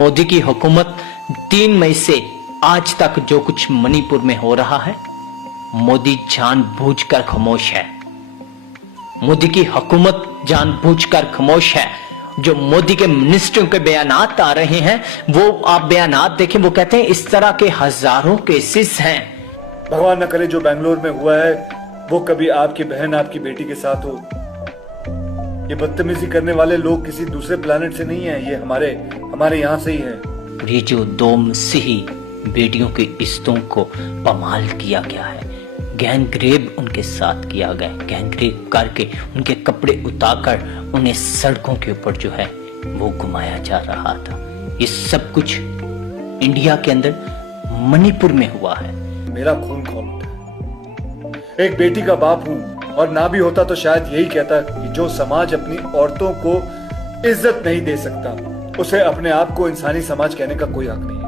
मोदी की हुकूमत 3 मई से आज तक जो कुछ मणिपुर में हो रहा है, मोदी जानबूझकर खामोश है। मोदी की हुकूमत जानबूझकर खामोश है। जो मोदी के मिनिस्टरों के बयानात आ रहे हैं, वो आप बयानात देखें, वो कहते हैं इस तरह के हजारों केसेस हैं। भगवान न करे जो बेंगलोर में हुआ है वो कभी आपकी बहन आपकी बेटी के साथ हो। ये बदतमीजी करने वाले लोग किसी दूसरे प्लेनेट से नहीं है, ये हमारे यहाँ से ही है। ये जो 2 मसीही बेटियों की इज्जतों को पमाल किया गया है, गैंगरेप उनके साथ किया गया, गैंगरेप करके उनके कपड़े उतारकर उन्हें सड़कों के ऊपर जो है वो घुमाया जा रहा था। ये सब कुछ इंडिया के अंदर मणिपुर में हुआ है। मेरा खून खौल उठा है। एक बेटी का बाप हूं, और ना भी होता तो शायद यही कहता कि जो समाज अपनी औरतों को इज्जत नहीं दे सकता, उसे अपने आप को इंसानी समाज कहने का कोई हक नहीं है।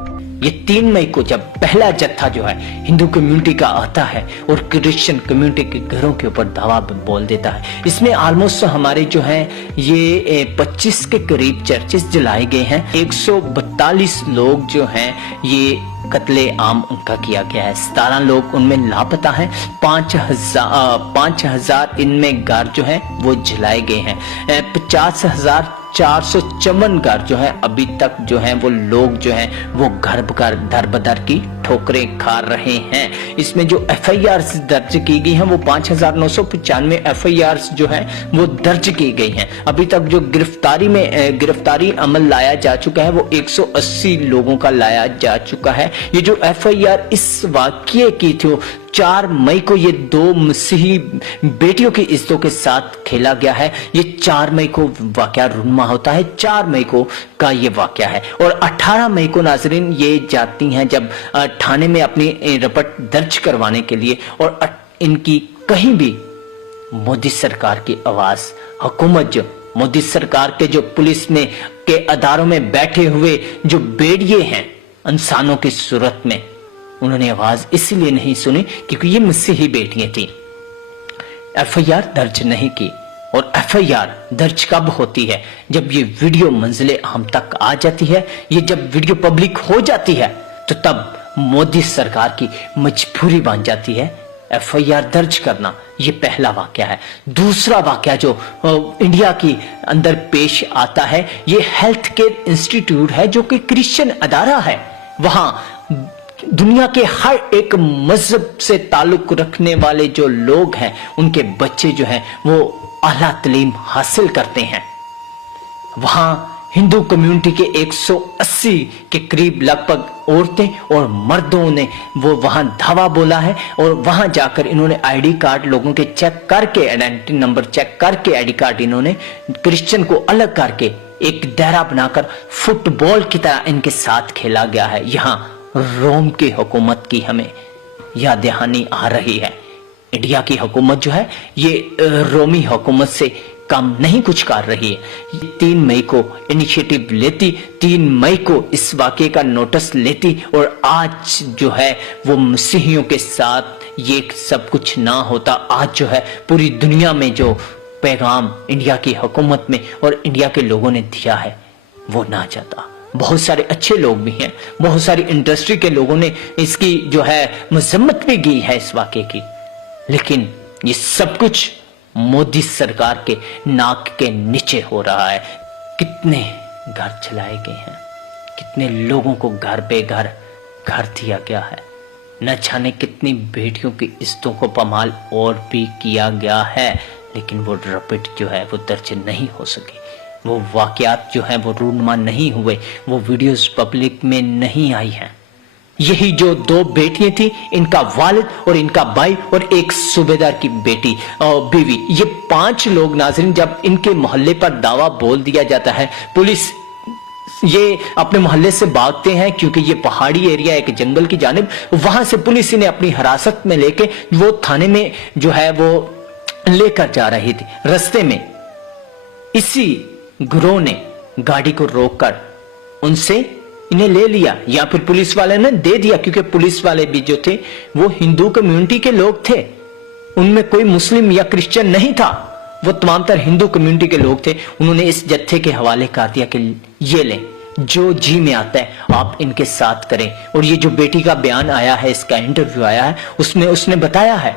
ये 3 मई को जब पहला जत्था जो है हिंदू कम्युनिटी का आता है और क्रिश्चियन कम्युनिटी के घरों के ऊपर धावा बोल देता है, इसमें ऑलमोस्ट हमारे जो है ये 25 के करीब चर्चेस जलाए गए हैं। 142 लोग जो हैं ये कत्ले आम उनका किया गया है। 17 लोग उनमें लापता हैं। 5,000 इनमें घर जो है वो जलाए गए हैं। 50,454 घर जो है अभी तक जो है वो लोग जो है वो घर दर बदर की ठोकरें खा रहे हैं। इसमें जो FIR दर्ज की गई हैं वो 5,995 FIR जो है वो दर्ज की गई हैं। अभी तक जो गिरफ्तारी अमल लाया जा चुका है वो 180 लोगों का लाया जा चुका है। ये जो FIR इस वाकये की थी 4 मई को ये 2 मसीही बेटियों की इज्जतों के साथ खेला गया है। ये 4 मई को वाकया रुनमा होता है। 4 मई को का ये वाकया है और 18 मई को नाजरीन ये जाती हैं जब थाने में अपनी रिपोर्ट दर्ज करवाने के लिए, और इनकी कहीं भी मोदी सरकार की आवाज, हुकूमत जो मोदी सरकार के जो पुलिस में के अदारों में बैठे हुए जो बेड़िए हैं इंसानों की सूरत में, उन्होंने आवाज इसलिए नहीं सुनी क्योंकि ये मसीही बेटियां थी। FIR दर्ज नहीं की। और FIR दर्ज कब होती है? जब ये वीडियो मंजिले हम तक आ जाती है, ये जब वीडियो पब्लिक हो जाती है तो तब मोदी सरकार की मजबूरी बन जाती है FIR दर्ज करना। ये पहला वाकया है। दूसरा वाकया जो इंडिया की अंदर पेश आता है, ये हेल्थ केयर इंस्टीट्यूट है जो कि क्रिश्चियन अदारा है। वहां दुनिया के हर एक मजहब से ताल्लुक रखने वाले जो लोग हैं, उनके बच्चे जो हैं वो आला तालीम हासिल करते हैं। वहां हिंदू कम्युनिटी के 180 के करीब लगभग औरतें और मर्दों ने वो वहां धावा बोला है, और वहां जाकर इन्होंने ID कार्ड लोगों के चेक करके, आइडेंटिटी नंबर चेक करके ID कार्ड इन्होंने क्रिश्चियन को अलग करके एक दायरा बनाकर फुटबॉल की तरह इनके साथ खेला गया है। यहाँ रोम की हुकूमत की हमें याद दहानी आ रही है। इंडिया की हुकूमत जो है ये रोमी हुकूमत से कम नहीं कुछ कर रही है। 3 मई को इनिशिएटिव लेती, 3 मई को इस वाकये का नोटिस लेती, और आज जो है वो मसीहियों के साथ ये सब कुछ ना होता। आज जो है पूरी दुनिया में जो पैगाम इंडिया की हुकूमत में और इंडिया के लोगों ने दिया है वो ना जाता। बहुत सारे अच्छे लोग भी हैं, बहुत सारी इंडस्ट्री के लोगों ने इसकी जो है मजम्मत भी की है इस वाकये की, लेकिन ये सब कुछ मोदी सरकार के नाक के नीचे हो रहा है। कितने घर चलाए गए हैं, कितने लोगों को घर बेघर घर दिया गया है, न जाने कितनी बेटियों की इज्जतों को पमाल और भी किया गया है, लेकिन वो रिपोर्ट जो है वो दर्ज नहीं हो सकी। वो वाकयात जो हैं वो रूनुमा नहीं हुए, वो वीडियोस पब्लिक में नहीं आई हैं। यही जो 2 बेटियां थी, इनका वालिद और इनका भाई और एक सूबेदार की बेटी और बीवी, ये 5 लोग नाज़रीन जब इनके मोहल्ले पर दावा बोल दिया जाता है, पुलिस ये अपने मोहल्ले से भागते हैं क्योंकि ये पहाड़ी एरिया एक जंगल की जानिब, वहां से पुलिस इन्हें अपनी हिरासत में लेके वो थाने में जो है वो लेकर जा रही थी। रास्ते में इसी गिरोह ने गाड़ी को रोककर उनसे इन्हें ले लिया, या फिर पुलिस वाले ने दे दिया, क्योंकि पुलिस वाले भी जो थे वो हिंदू कम्युनिटी के लोग थे, उनमें कोई मुस्लिम या क्रिश्चियन नहीं था, वो तमाम तर हिंदू कम्युनिटी के लोग थे। उन्होंने इस जत्थे के हवाले कर दिया कि ये लें, जो जी में आता है आप इनके साथ करें। और ये जो बेटी का बयान आया है, इसका इंटरव्यू आया है, उसमें उसने बताया है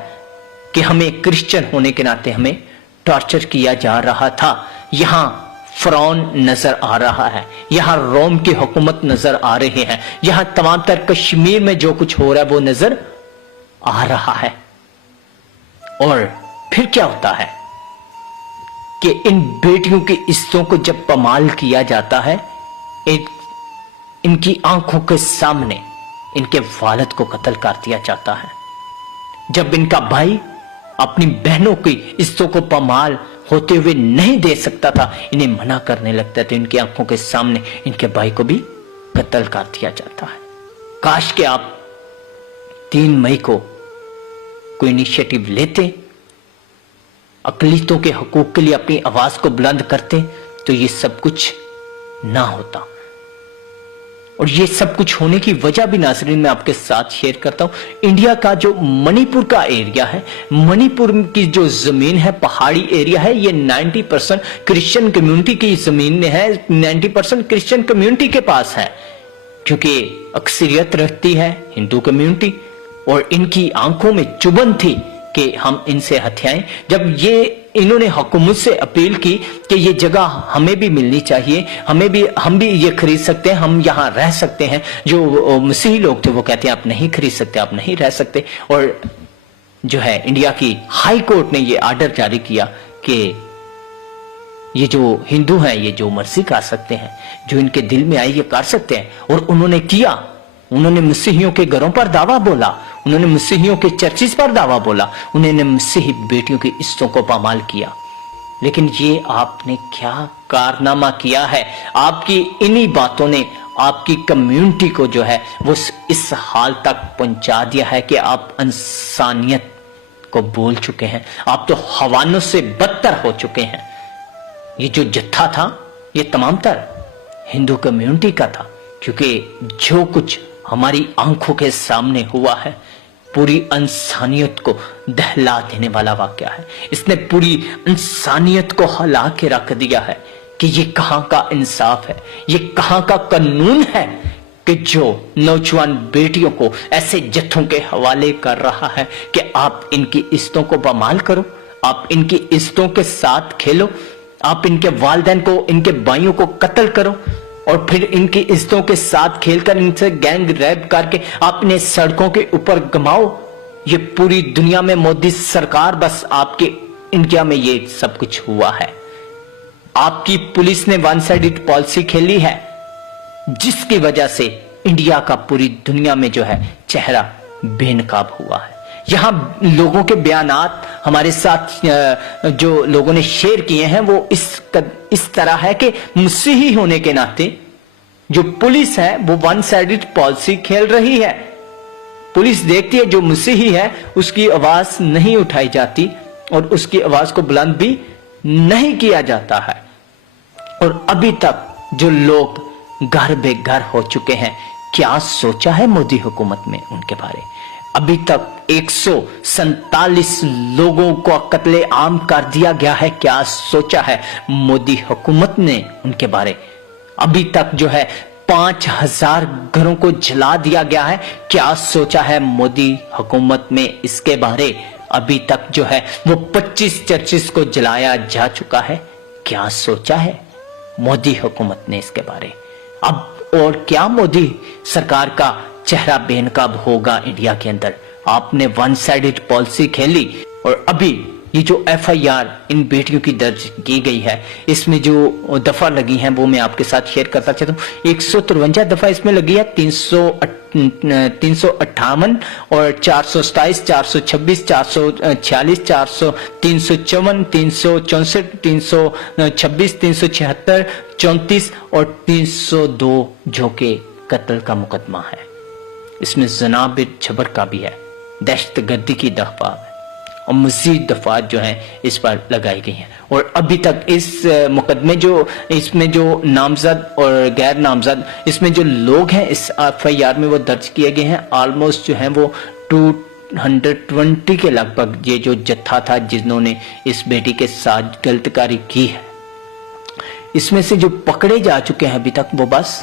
कि हमें क्रिश्चियन होने के नाते हमें टॉर्चर किया जा रहा था। यहां फरौन नजर आ रहा है, यहां रोम की हुकूमत नजर आ रही है, यहां तमाम तर कश्मीर में जो कुछ हो रहा है वो नजर आ रहा है। और फिर क्या होता है कि इन बेटियों की इज्जतों को जब पमाल किया जाता है, इनकी आंखों के सामने इनके वालिद को कत्ल कर दिया जाता है। जब इनका भाई अपनी बहनों की इज्जतों को पमाल होते हुए नहीं दे सकता था, इन्हें मना करने लगता है, तो इनकी आंखों के सामने इनके भाई को भी कत्ल कर दिया जाता है। काश कि आप 3 मई को कोई इनिशिएटिव लेते, अकलीतों के हकूक के लिए अपनी आवाज को बुलंद करते, तो ये सब कुछ ना होता। और ये सब कुछ होने की वजह भी नाज़रीन मैं आपके साथ शेयर करता हूं। इंडिया का जो मणिपुर का एरिया है, मणिपुर की जो जमीन है, पहाड़ी एरिया है, ये 90% क्रिश्चियन कम्युनिटी की जमीन में है, 90% क्रिश्चियन कम्युनिटी के पास है, क्योंकि अक्सरियत रहती है हिंदू कम्युनिटी। और इनकी आंखों में चुभन थी कि हम इनसे हथियाएं। जब ये इन्होंने हुकूमत से अपील की कि ये जगह हमें भी मिलनी चाहिए, हम भी ये खरीद सकते हैं, हम यहाँ रह सकते हैं, जो मसीही लोग थे वो कहते हैं आप नहीं खरीद सकते, आप नहीं रह सकते। और जो है इंडिया की हाई कोर्ट ने ये आर्डर जारी किया कि ये जो हिंदू हैं ये जो मर्जी कर सकते हैं, जो इनके दिल में आए ये कर सकते हैं। और उन्होंने किया, उन्होंने मसीहियों के घरों पर दावा बोला, उन्होंने मसीहियों के चर्चिस पर दावा बोला, उन्होंने मसीही बेटियों की इज्जतों को पामाल किया। लेकिन ये आपने क्या कारनामा किया है? आपकी इन्हीं बातों ने आपकी कम्युनिटी को जो है वो इस हाल तक पहुंचा दिया है कि आप इंसानियत को भूल चुके हैं, आप तो हवानों से बदतर हो चुके हैं। ये जो जत्था था ये तमाम तर हिंदू कम्युनिटी का था, क्योंकि जो कुछ हमारी आंखों के सामने हुआ है पूरी इंसानियत को दहला देने वाला वाकया है। इसने पूरी इंसानियत को हिला के रख दिया है कि ये कहां का इंसाफ है, ये कहां का कानून है कि जो नौजवान बेटियों को ऐसे जत्थों के हवाले कर रहा है कि आप इनकी इज्जतों को पामाल करो, आप इनकी इज्जतों के साथ खेलो, आप इनके वालिदैन को, इनके भाइयों को कत्ल करो और फिर इनकी इज्जतों के साथ खेलकर इनसे गैंग रैप करके आप इन्हें सड़कों के ऊपर गमाओ। ये पूरी दुनिया में मोदी सरकार, बस आपके इंडिया में ये सब कुछ हुआ है। आपकी पुलिस ने वन साइडेड पॉलिसी खेली है, जिसकी वजह से इंडिया का पूरी दुनिया में जो है चेहरा बेनकाब हुआ है। यहां लोगों के बयानात हमारे साथ जो लोगों ने शेयर किए हैं वो इस तरह है कि मसीही होने के नाते जो पुलिस है वो वन साइडेड पॉलिसी खेल रही है। पुलिस देखती है जो मसीही है उसकी आवाज नहीं उठाई जाती और उसकी आवाज को बुलंद भी नहीं किया जाता है। और अभी तक जो लोग घर बेघर हो चुके हैं, क्या सोचा है मोदी हुकूमत में उनके बारे? अभी तक 147 लोगों को कत्ले आम कर दिया गया है, क्या सोचा है मोदी हुकूमत ने उनके बारे? अभी तक जो है 5000 घरों को जला दिया गया है, क्या सोचा है मोदी हुकूमत में इसके बारे? अभी तक जो है वो 25 चर्चिस को जलाया जा चुका है, क्या सोचा है मोदी हुकूमत ने इसके बारे? अब और क्या मोदी सरकार का चेहरा बेनकाब होगा इंडिया के अंदर? आपने वन साइडेड पॉलिसी खेली और अभी ये जो FIR इन बेटियों की दर्ज की गई है, इसमें जो दफा लगी हैं वो मैं आपके साथ शेयर करता चाहता हूँ। 153 दफा इसमें लगी है, 358 और 427, 426, 446, 354, 364, 326, 376, 34 और 302 जो के कत्ल का मुकदमा है। इसमें जनाब छबर का भी है, दहशतगर्दी की दफा है और मजीद दफात जो हैं इस पर लगाई गई हैं। और अभी तक इस मुकदमे जो इसमें जो नामजद और गैर नामजद इसमें जो लोग हैं इस FIR में वो दर्ज किए गए हैं, ऑलमोस्ट जो हैं वो 220 के लगभग ये जो जत्था था जिन्होंने इस बेटी के साथ गलतकारी की है। इसमें से जो पकड़े जा चुके हैं अभी तक वो बस